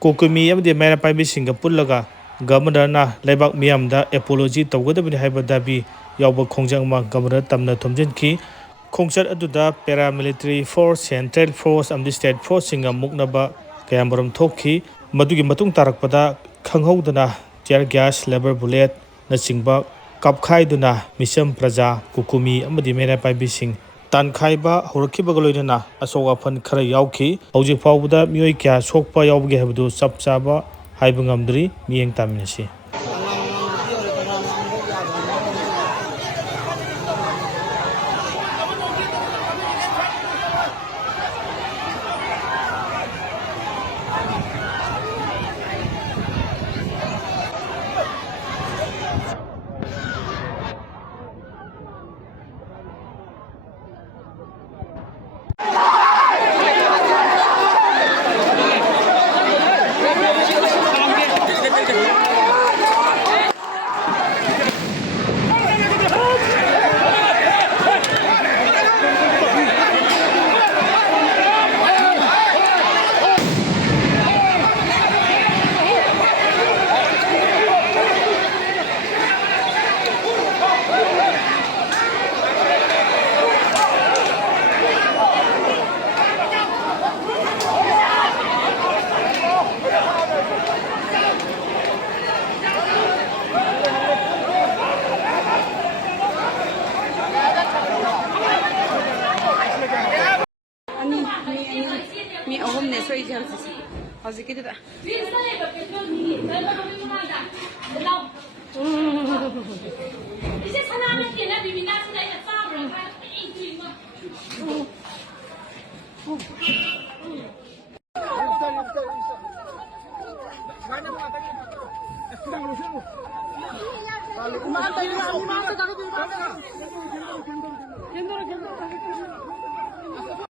ꯀꯣꯀꯨꯃꯤ ꯑꯃꯗꯤ ꯃꯩꯔꯥ ꯄꯥꯏꯕꯤꯁꯤꯡꯒ ꯄꯨꯜꯂꯒ ꯒꯕꯔꯅꯔꯅ ꯂꯩꯕꯥꯛ ꯃꯤꯌꯥꯝꯗ ꯑꯦꯄꯣꯂꯣꯖꯤ ꯇꯧꯒꯗꯕꯅꯤ ꯍꯥꯏꯕ ꯗꯥꯕꯤ ꯌꯥꯎꯕ ꯈꯣꯡꯖꯪ ꯑꯃ ꯒꯕꯔꯅꯔ ꯇꯝꯅ ꯊꯣꯝꯖꯤꯟꯈꯤ꯫ ꯈꯣꯡꯆꯠ ꯑꯗꯨꯗ ꯄꯦꯔꯥꯃꯤꯂꯤꯇꯔꯤ ꯐꯣꯔꯁ, ꯁꯦꯟꯇ꯭ꯔꯦꯜ ꯐꯣꯔꯁ ꯑꯃꯗꯤ ꯁ꯭ꯇꯦꯠ ꯐꯣꯔꯁꯁꯤꯡꯒ ꯃꯨꯛꯅꯕ ꯀꯌꯥꯃꯔꯨꯝ ꯊꯣꯛꯈꯤ꯫ ꯃꯗꯨꯒꯤ ꯃꯇꯨꯡ ꯇꯥꯔꯛꯄꯗ ꯈꯪꯍꯧꯗꯅ ꯇꯤꯌꯔ ꯒ꯭ꯌꯥꯁ, ꯂꯦꯕꯔ ꯕꯨꯂꯦꯠꯅꯆꯤꯡꯕ ꯀꯥꯞꯈꯥꯏꯗꯨꯅ ꯃꯤꯆꯝ ꯄ꯭ꯔꯖꯥ, ꯀꯨꯀꯨꯃꯤ ꯑꯃꯗꯤ ꯃꯩꯔꯥ ꯄꯥꯏꯕꯤꯁꯤꯡ ꯇꯥꯟꯈꯥꯏꯕ ꯍꯧꯔꯛꯈꯤꯕꯒ ꯂꯣꯏꯅꯅ ꯑꯁꯣꯛ ꯑꯄꯟ ꯈꯔ ꯌꯥꯎꯈꯤ꯫ ꯍꯧꯖꯤꯛ ꯐꯥꯎꯕꯗ ꯃꯤꯑꯣꯏ ꯀꯌꯥ ꯁꯣꯛꯄ ꯌꯥꯎꯕꯒꯦ ꯍꯥꯏꯕꯗꯨ ꯆꯞ ꯆꯥꯕ ꯍꯥꯏꯕ ꯉꯝꯗ꯭ꯔꯤ꯫ ꯃꯤꯠꯌꯦꯡ ꯇꯥꯃꯤꯟꯅꯁꯤ꯫ ꯃꯤ ꯑꯍꯨꯝꯅꯦ ꯁꯣꯏꯁꯦ ꯍꯧꯖꯤꯛꯀꯤꯗꯨꯗ